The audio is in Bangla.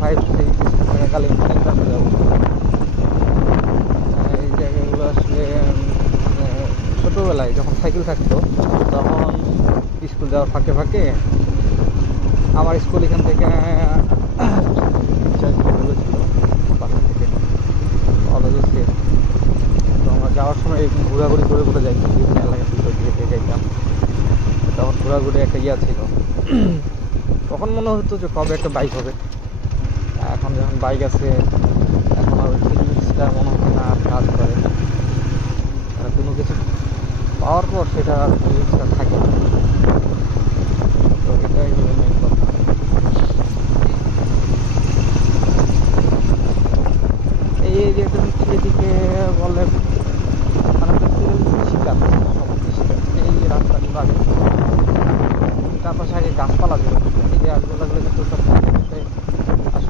5-6 থাকাকালীন সেন্টারে যাবো। এই জায়গাগুলো আসলে ছোটোবেলায় যখন সাইকেল থাকতো তখন স্কুল যাওয়ার ফাঁকে ফাঁকে, আমার স্কুল এখান থেকে 4 কিলোমিটার ছিল বাসা থেকে কলেজে। তো আমরা যাওয়ার সময় ঘোরাঘুরি করে করে যাইতাম, বিভিন্ন এলাকার ভিতর দিয়ে যাইতাম। তখন ঘোরাঘুরি একটা ছিল। তখন মনে হতো যে কবে একটা বাইক হবে। এখন যখন বাইক আছে এখন আর ফিলিংসটা মনে হয় না আর কাজ করে। আর কোনো কিছু পাওয়ার পর সেটা আর ফিলিংসটা থাকে না। তো এটাই হলো মেন কথা। এই এরিয়াটা হচ্ছে এদিকে বলে